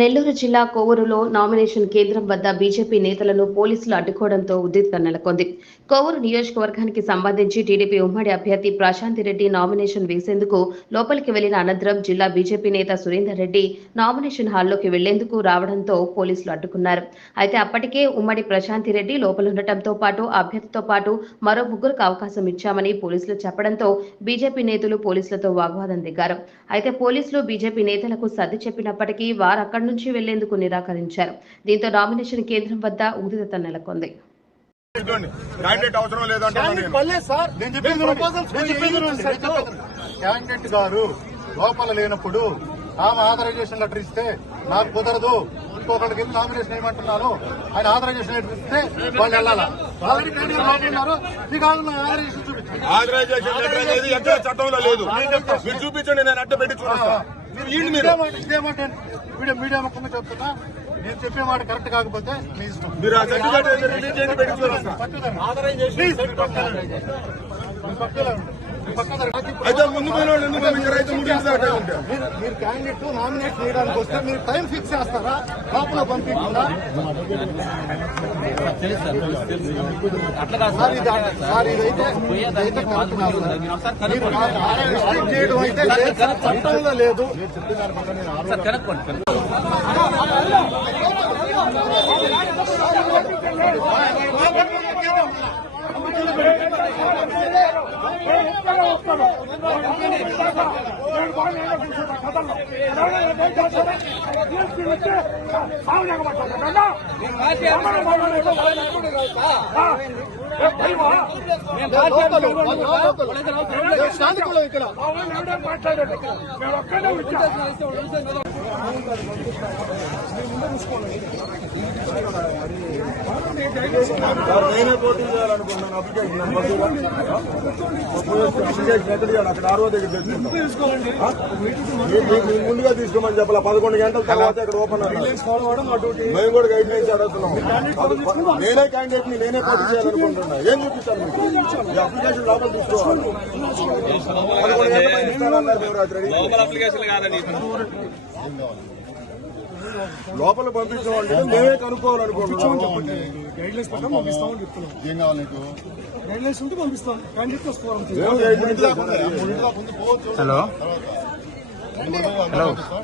నెల్లూరు జిల్లా కోవూరులో నామినేషన్ కేంద్రం వద్ద బీజేపీ నేతలను పోలీసులు అడ్డుకోవడంతో ఉద్రిక్తత నెలకొంది. కోవూరు నియోజకవర్గానికి సంబంధించి టీడీపీ ఉమ్మడి అభ్యర్థి ప్రశాంతిరెడ్డి నామినేషన్ వేసేందుకు లోపలికి వెళ్లిన అనంతరం జిల్లా బీజేపీ నేత సురేందర్ రెడ్డి నామినేషన్ హాల్లోకి వెళ్లేందుకు రావడంతో పోలీసులు అడ్డుకున్నారు. అయితే అప్పటికే ఉమ్మడి ప్రశాంతిరెడ్డి లోపలుండటంతో పాటు అభ్యర్థితో పాటు మరో ముగ్గురికి అవకాశం ఇచ్చామని పోలీసులు చెప్పడంతో బీజేపీ నేతలు పోలీసులతో వాగ్వాదం దిగారు. అయితే పోలీసులు బీజేపీ నేతలకు సర్ది చెప్పినప్పటికీ వారు అక్కడి నుంచి వెళ్లేందుకు నిరాకరించారు. దీంతో నామినేషన్ కేంద్రం వద్ద ఉద్రిక్తత నెలకొంది. క్యాండిడేట్ గారు లోపల లేనప్పుడు ఆమె ఆథరైజేషన్ లెటర్ ఇస్తే నాకు కుదరదు, ఇంకొకరికి నామినేషన్ ఏమంటున్నారు, ఆయన ఆథరైజేషన్ లెటర్ ఇస్తే వాళ్ళు వెళ్ళాలా? ఆల్రెడీ ఉన్నారు, మీకు ఆథరైజేషన్ చూపించండి. ఆథరైజేషన్ లెటర్ అనేది ఎక్కడ చట్టంలో లేదు. మీరు చూపించండి, నేను అడ్డ పెట్టి చూపిస్తాను. ఇదేమంటే మీడియా ముఖ్యంగా చెప్తున్నా, నేను చెప్పే మాట కరెక్ట్ కాకపోతే మీ ఇష్టం. మీరు ఆ సర్టిఫికేట్ రిలీజ్ చేయండి, పెట్టి చూపిస్తాను. అయితే ముందు మీరు క్యాండిడేట్ నామినేట్ చేయడానికి వస్తే మీరు టైం ఫిక్స్ చేస్తారా? లోపల పంపించకుండా చేయడం అయితే చట్టంలో లేదు. మీరు చెప్పిన నేనే పోటీ చేయాలనుకున్నాను. అప్లికేషన్ అక్కడ ఆరో దగ్గర తెచ్చుకుంటాం. ముందుగా తీసుకోమని చెప్పాలి. 11 గంటల తర్వాత ఇక్కడ ఓపెన్ మేము కూడా గైడ్ లైన్స్ అడుగుతున్నాం. నేనే క్యాండిడేట్ ని నేనే పోటీ చేయాలనుకుంటున్నా. ఏం చూపించాలి మీకు? ఈ అప్లికేషన్ లోపల తీసుకోవాలి. 11 గంటల లోపల పంపించామంటే మేమే కనుక్కోవాలనుకుంటున్నాం. గైడ్లైన్స్ ప్రకారం పంపిస్తామని చెప్తున్నాం. ఏం కావాలి నీకు? గైడ్లైన్స్ ఉంటే పంపిస్తాం. హలో.